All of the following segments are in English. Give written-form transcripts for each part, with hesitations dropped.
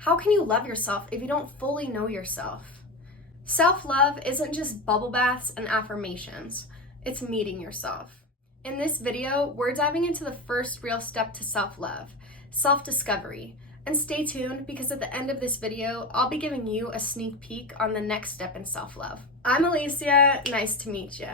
How can you love yourself if you don't fully know yourself? Self-love isn't just bubble baths and affirmations, it's meeting yourself. In this video, we're diving into the first real step to self-love, self-discovery. And stay tuned because at the end of this video, I'll be giving you a sneak peek on the next step in self-love. I'm Alicia, nice to meet you.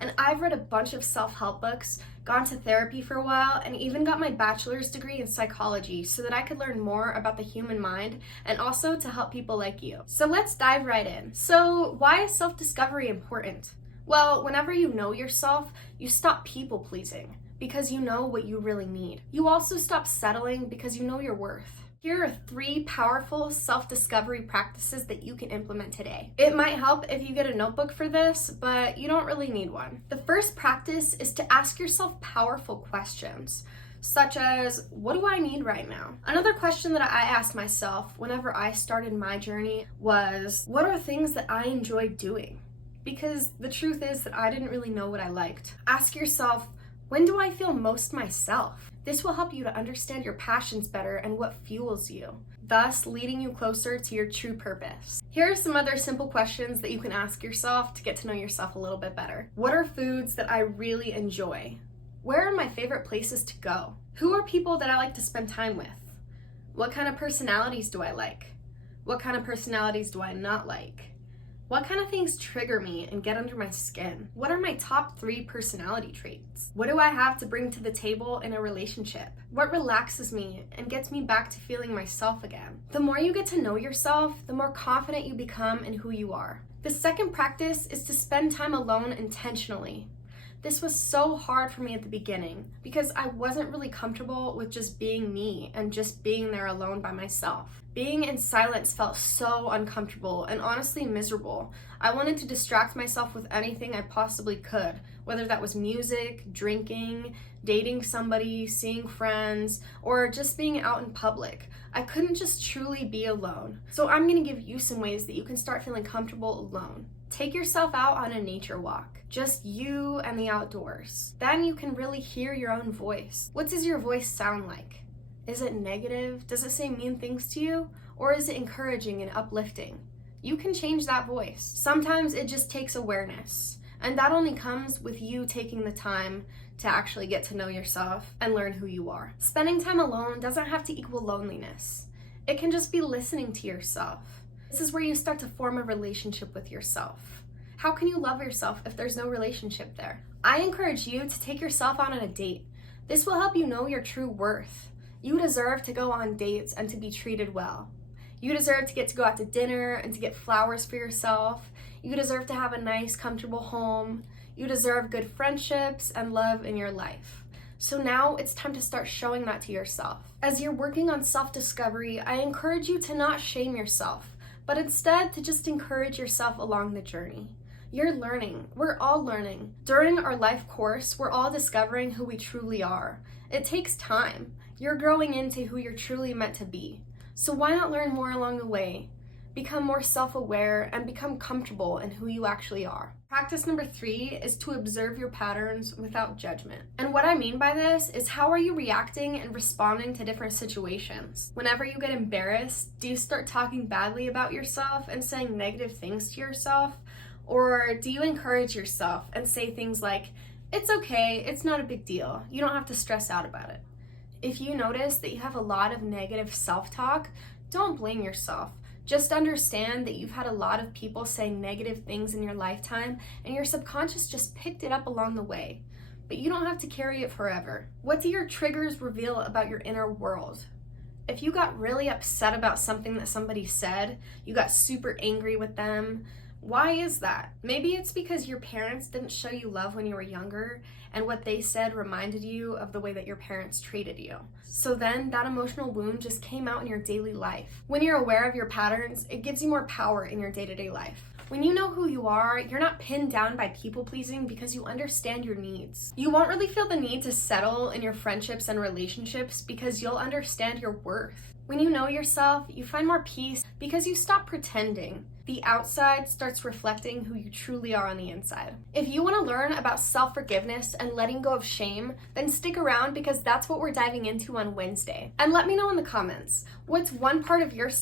And I've read a bunch of self-help books, gone to therapy for a while, and even got my bachelor's degree in psychology so that I could learn more about the human mind and also to help people like you. So let's dive right in. So why is self-discovery important? Well, whenever you know yourself, you stop people-pleasing because you know what you really need. You also stop settling because you know your worth. Here are 3 powerful self-discovery practices that you can implement today. It might help if you get a notebook for this, but you don't really need one. The first practice is to ask yourself powerful questions, such as, what do I need right now? Another question that I asked myself whenever I started my journey was, what are things that I enjoy doing? Because the truth is that I didn't really know what I liked. Ask yourself, when do I feel most myself? This will help you to understand your passions better and what fuels you, thus leading you closer to your true purpose. Here are some other simple questions that you can ask yourself to get to know yourself a little bit better. What are foods that I really enjoy? Where are my favorite places to go? Who are people that I like to spend time with? What kind of personalities do I like? What kind of personalities do I not like? What kind of things trigger me and get under my skin? What are my top 3 personality traits? What do I have to bring to the table in a relationship? What relaxes me and gets me back to feeling myself again? The more you get to know yourself, the more confident you become in who you are. The second practice is to spend time alone intentionally. This was so hard for me at the beginning because I wasn't really comfortable with just being me and just being there alone by myself. Being in silence felt so uncomfortable and honestly miserable. I wanted to distract myself with anything I possibly could, whether that was music, drinking, dating somebody, seeing friends, or just being out in public. I couldn't just truly be alone. So I'm gonna give you some ways that you can start feeling comfortable alone. Take yourself out on a nature walk, just you and the outdoors. Then you can really hear your own voice. What does your voice sound like? Is it negative? Does it say mean things to you? Or is it encouraging and uplifting? You can change that voice. Sometimes it just takes awareness, and that only comes with you taking the time to actually get to know yourself and learn who you are. Spending time alone doesn't have to equal loneliness. It can just be listening to yourself. This is where you start to form a relationship with yourself. How can you love yourself if there's no relationship there? I encourage you to take yourself out on a date. This will help you know your true worth. You deserve to go on dates and to be treated well. You deserve to get to go out to dinner and to get flowers for yourself. You deserve to have a nice, comfortable home. You deserve good friendships and love in your life. So now it's time to start showing that to yourself. As you're working on self-discovery, I encourage you to not shame yourself, but instead to just encourage yourself along the journey. You're learning. We're all learning. During our life course, we're all discovering who we truly are. It takes time. You're growing into who you're truly meant to be. So why not learn more along the way? Become more self-aware and become comfortable in who you actually are. Practice number 3 is to observe your patterns without judgment. And what I mean by this is, how are you reacting and responding to different situations? Whenever you get embarrassed, do you start talking badly about yourself and saying negative things to yourself? Or do you encourage yourself and say things like, it's okay, it's not a big deal, you don't have to stress out about it? If you notice that you have a lot of negative self-talk, don't blame yourself. Just understand that you've had a lot of people saying negative things in your lifetime and your subconscious just picked it up along the way. But you don't have to carry it forever. What do your triggers reveal about your inner world? If you got really upset about something that somebody said, you got super angry with them, why is that? Maybe it's because your parents didn't show you love when you were younger, and what they said reminded you of the way that your parents treated you. So then that emotional wound just came out in your daily life. When you're aware of your patterns, it gives you more power in your day-to-day life. When you know who you are, you're not pinned down by people-pleasing because you understand your needs. You won't really feel the need to settle in your friendships and relationships because you'll understand your worth. When you know yourself, you find more peace because you stop pretending. The outside starts reflecting who you truly are on the inside. If you want to learn about self-forgiveness and letting go of shame, then stick around because that's what we're diving into on Wednesday. And let me know in the comments, what's one part of yourself